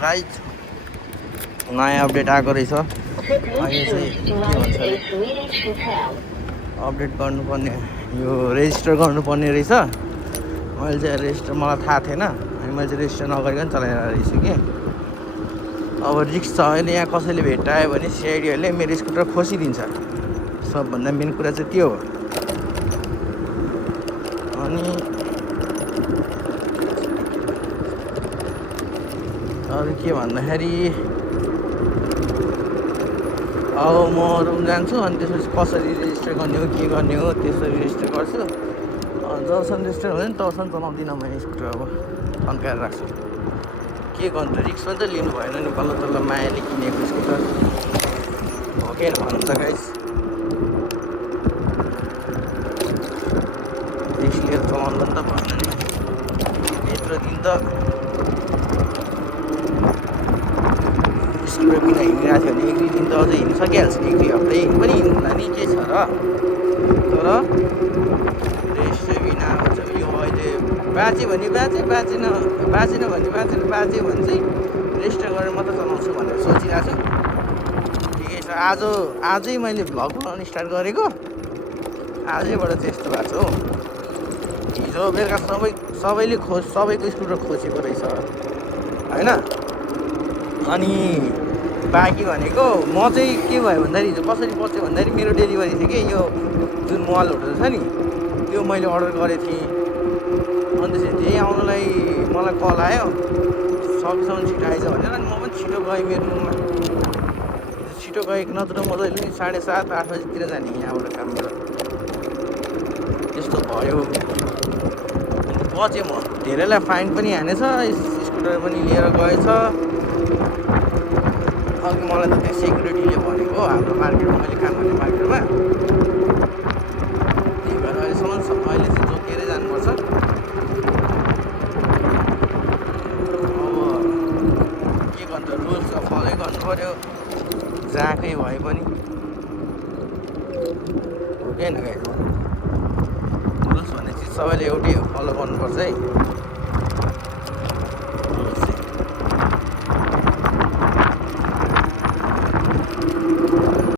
Guys नयाँ update आएको रहेछ। अहिले चाहिँ के भन्छ अरे अपडेट गर्नुपर्ने, यो रेजिस्टर गर्नुपर्ने रहेछ। मैले चाहिँ रेजिस्टर मलाई थाहा थिएन, अनि मैले चाहिँ रेजिस्टर नगरिकन चलाइरहेको रहेछु कि। अब रिक्स छ। अहिले यहाँ कसैले भेट्टायो भने सिआइडीहरूले मेरो स्कुटर खोसिदिन्छ। सबभन्दा मेन कुरा चाहिँ त्यो हो। अनि अरू के भन्दाखेरि अब म रुम जान्छु, अनि त्यसपछि कसरी रेजिस्टर गर्ने हो के गर्ने हो त्यसरी रेजिस्टर गर्छु। जबसम्म रेजिस्टर हुँदैन तबसम्म चलाउँदिनँ म स्कुटर। अब थन्काएर राख्छु। के गर्नु, रिक्स पनि त लिनु भएन नि। बल्ल तल्ल मायाले किनेको स्कुटर हो के भन्नु त गाइस। रिक्स लिएर चलाउनु पनि त भएन नि। यत्रो दिन त स्कुटर बिना हिँडिरहेको थियो भने एक दुई दिन त अझै हिँड्नु सकिहाल्छ। एक दुई हप्ता पनि हिँड्ला नि, के छ र। तर रेजिस्टर बिना यो अहिले बाजे भने बाजेन भने बाजे भने चाहिँ रेजिस्टर गरेर मात्रै चलाउँछु भनेर सोचिरहेको छु। ठिकै छ। आजै मैले भ्लग बनाउनु स्टार्ट गरेको, आजैबाट चाहिँ यस्तो भएको छ हौ। हिजो बेलुका सबैको स्कुटर खोसेको रहेछ होइन। अनि बाँकी भनेको म चाहिँ के भयो भन्दाखेरि हिजो कसरी पर्थ्यो भन्दाखेरि मेरो डेलिभरी थियो कि यो जुन मलहरू छ नि, त्यो मैले अर्डर गरेको थिएँ। अनि त्यसपछि त्यही आउनलाई मलाई कल आयो, सकेसम्म छिटो आइज भनेर। अनि म पनि छिटो गएँ मेरो रुममा। छिटो गएको नत्र म जहिले पनि 7:30-8 बजीतिर जाने यहाँबाट कामबाट। त्यस्तो भयो। अन्त बचेँ म। धेरैलाई फाइन पनि हानेछ, स्कुटर पनि लिएर गएछ। अघि मलाई त त्यो सेक्युरिटीले भनेको हाम्रो मार्केटमा, मैले काम गर्ने मार्केटमा। त्यही भएर अहिले चाहिँ जोगिएरै जानुपर्छ। अब के गर्नु, रुल्स त फलो गर्नु पऱ्यो जहाँकै भए पनि, हो कि होइन गाइस। रुल्स भन्ने चिज सबैले एउटै फलो गर्नुपर्छ है।